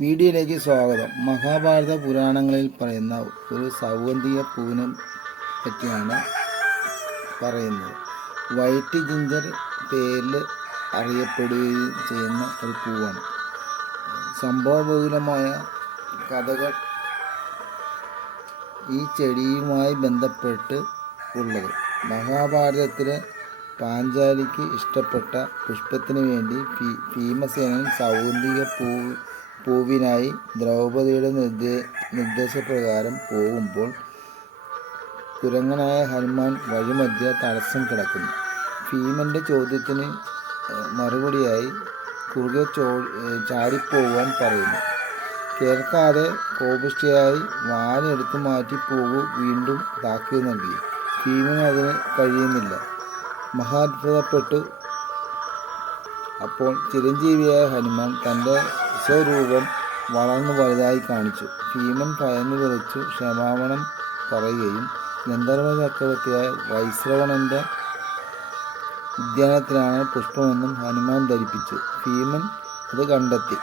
വീഡിയോയിലേക്ക് സ്വാഗതം. മഹാഭാരത പുരാണങ്ങളിൽ പറയുന്ന ഒരു സൗഗന്ധിക പൂവിനെ പറ്റിയാണ് പറയുന്നത്. വൈറ്റ് ജിഞ്ചർ പേരിൽ അറിയപ്പെടുകയും ചെയ്യുന്ന ഒരു പൂവാണ്. സംഭവബഹുലമായ കഥകൾ ഈ ചെടിയുമായി ബന്ധപ്പെട്ട് ഉള്ളത്. മഹാഭാരതത്തിലെ പാഞ്ചാലിക്ക് ഇഷ്ടപ്പെട്ട പുഷ്പത്തിന് വേണ്ടി ഭീമസേനൻ സൗന്ദിക പൂ പൂവിനായി ദ്രൗപദിയുടെ നിർദ്ദേ നിർദ്ദേശപ്രകാരം പോകുമ്പോൾ കുരങ്ങനായ ഹനുമാൻ വഴിമധ്യ തടസ്സം കിടക്കുന്നു. ഭീമന്റെ ചോദ്യത്തിന് മറുപടിയായി കുറുകെ ചോ ചാടിപ്പോവാൻ പറയുന്നു. കേൾക്കാതെ കോപിഷ്ഠയായി വാലെടുത്ത് മാറ്റി പോകൂ വീണ്ടും താക്കീത് നൽകി. ഭീമന് അതിന് കഴിയുന്നില്ല. മഹാത്ഭുതപ്പെട്ടു. അപ്പോൾ ചിരഞ്ജീവിയായ ഹനുമാൻ തന്റെ സ്വരൂപം വളർന്നു വലുതായി കാണിച്ചു. ഭീമൻ ഭയന്നു വിളിച്ചു ക്ഷമാപണം പറയുകയും ഗന്ധർവ ചക്രവർത്തിയായ വൈശ്രവണന്റെ ഉദ്യാനത്തിലാണ് പുഷ്പമെന്നും ഹനുമാൻ ധരിപ്പിച്ചു. ഭീമൻ അത് കണ്ടെത്തി.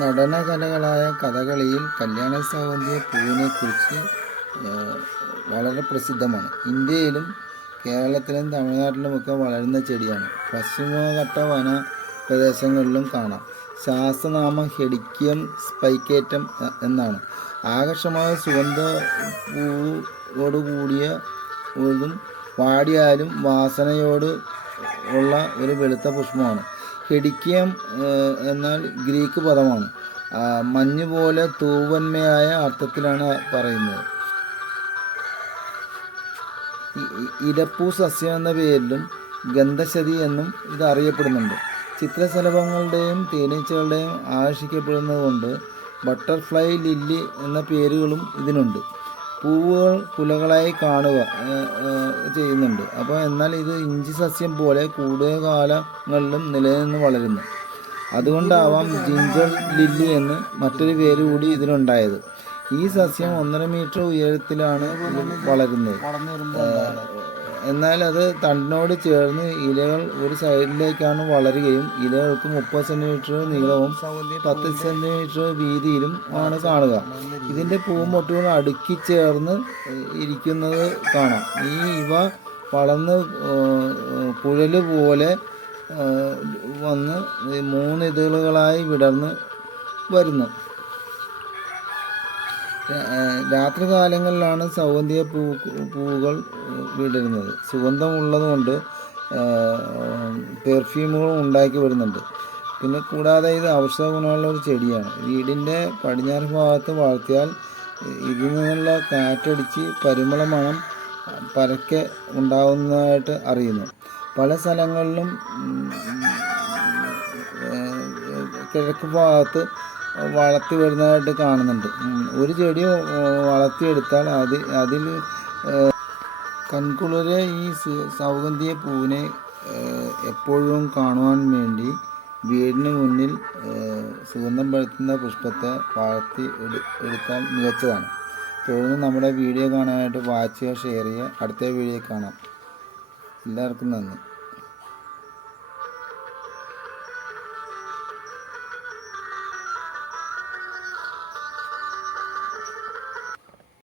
നടനകലകളായ കഥകളിയിൽ കല്യാണ സൗന്ദര്യ പൂവിനെക്കുറിച്ച് വളരെ പ്രസിദ്ധമാണ്. ഇന്ത്യയിലും കേരളത്തിലും തമിഴ്നാട്ടിലുമൊക്കെ വളരുന്ന ചെടിയാണ്. പശ്ചിമഘട്ട വന പ്രദേശങ്ങളിലും കാണാം. ശാസ്ത്രനാമം ഹെഡിക്കിയം സ്പൈക്കേറ്റം എന്നാണ്. ആകർഷമായ സുഗന്ധ പൂവോടുകൂടിയ ഇതും വാടിയാലും വാസനയോട് ഉള്ള ഒരു വെളുത്ത പുഷ്പമാണ്. ഹെഡിക്കിയം എന്നാൽ ഗ്രീക്ക് പദമാണ്. മഞ്ഞു മഞ്ഞ് പോലെ തൂവന്മയായ അർത്ഥത്തിലാണ് പറയുന്നത്. ഇരപ്പൂ സസ്യം എന്ന പേരിലും ഗന്ധശതി എന്നും ഇത് അറിയപ്പെടുന്നുണ്ട്. ചിത്രശലഭങ്ങളുടെയും തേനീച്ചകളുടെയും ആകർഷിക്കപ്പെടുന്നത് കൊണ്ട് ബട്ടർഫ്ലൈ ലില്ലി എന്ന പേരുകളും ഇതിനുണ്ട്. പൂവുകൾ കുലകളായി കാണുക ചെയ്യുന്നുണ്ട്. അപ്പോൾ എന്നാൽ ഇത് ഇഞ്ചി സസ്യം പോലെ കൂടുതൽ കാലങ്ങളിലും നിലനിന്ന് വളരുന്നു. അതുകൊണ്ടാവാം ജിഞ്ചർ ലില്ലി എന്ന് മറ്റൊരു പേര് കൂടി ഇതിനുണ്ടായത്. ഈ സസ്യം ഒന്നര മീറ്റർ ഉയരത്തിലാണ് വളരുന്നത്. എന്നാൽ അത് തണ്ടിനോട് ചേർന്ന് ഇലകൾ ഒരു സൈഡിലേക്കാണ് വളരുകയും ഇലകൾക്ക് മുപ്പത് സെന്റിമീറ്റർ നീളവും പത്ത് സെന്റിമീറ്റർ വീതിയിലും ആണ് കാണുക. ഇതിന്റെ പൂമൊട്ടുകൾ അടുക്കി ചേർന്ന് ഇരിക്കുന്നത് കാണാം. ഈ ഇവ വളർന്ന് കുഴൽ പോലെ വന്ന് ഈ മൂന്ന് ഇതളുകളായി വിടർന്ന് വരുന്നു. രാത്രികാലങ്ങളിലാണ് സൗഗന്ധിക പൂ പൂവുകൾ വിടരുന്നത് സുഗന്ധമുള്ളതുകൊണ്ട് പെർഫ്യൂമുകൾ ഉണ്ടാക്കി വരുന്നുണ്ട്. പിന്നെ കൂടാതെ ഇത് ഔഷധ ഗുണമുള്ള ഒരു ചെടിയാണ്. വീടിന്റെ പടിഞ്ഞാറ് ഭാഗത്ത് വളർത്തിയാൽ ഇതിൽ നിന്നുള്ള കാറ്റടിച്ച് പരിമള മണം പരക്കെ ഉണ്ടാകുന്നതായിട്ട് അറിയുന്നു. പല സ്ഥലങ്ങളിലും കിഴക്ക് ഭാഗത്ത് വളർത്തി വരുന്നതായിട്ട് കാണുന്നുണ്ട്. ഒരു ചെടി വളർത്തിയെടുത്താൽ അത് അതിൽ കൺകുളിര ഈ സൗഗന്ധിയ പൂവിനെ എപ്പോഴും കാണുവാൻ വേണ്ടി വീടിന് മുന്നിൽ സുഗന്ധം പരത്തുന്ന പുഷ്പത്തെ വളർത്തി എടു എടുത്താൽ മികച്ചതാണ്. തുടർന്ന് നമ്മുടെ വീഡിയോ കാണാനായിട്ട് വാച്ച് ഷെയർ ചെയ്യുക. അടുത്ത വീഡിയോ കാണാം. എല്ലാവർക്കും നന്ദി.